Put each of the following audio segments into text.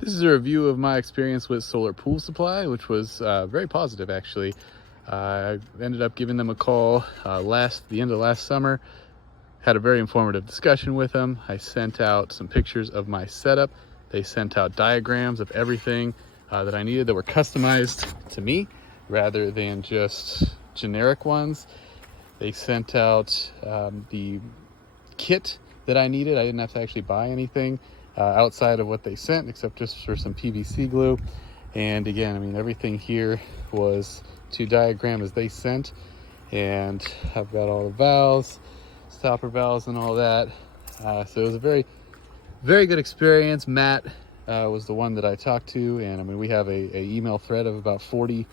This is a review of my experience with Solar Pool Supply, which was very positive actually. I ended up giving them a call the end of last summer, had a very informative discussion with them. I sent out some pictures of my setup. They sent out diagrams of everything that I needed that were customized to me rather than just generic ones. They sent out the kit that I needed. I didn't have to actually buy anything outside of what they sent, except just for some PVC glue. And again, I mean, everything here was to diagram as they sent. And I've got all the valves, stopper valves and all that. So it was a very, very good experience. Matt was the one that I talked to. And I mean, we have a email thread of about 40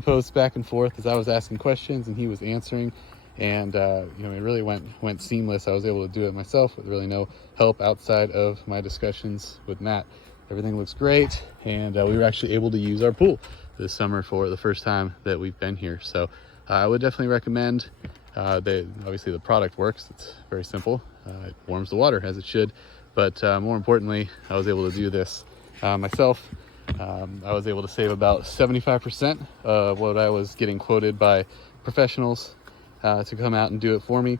posts back and forth as I was asking questions and he was answering. And it really went seamless. I was able to do it myself with really no help outside of my discussions with Matt. Everything looks great, and we were actually able to use our pool this summer for the first time that we've been here. So I would definitely recommend. Obviously the product works. It's very simple. It warms the water as it should, but more importantly, I was able to do this myself. I was able to save about 75% of what I was getting quoted by professionals to come out and do it for me.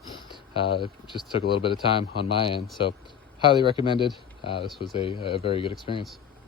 It just took a little bit of time on my end, so highly recommended. This was a very good experience.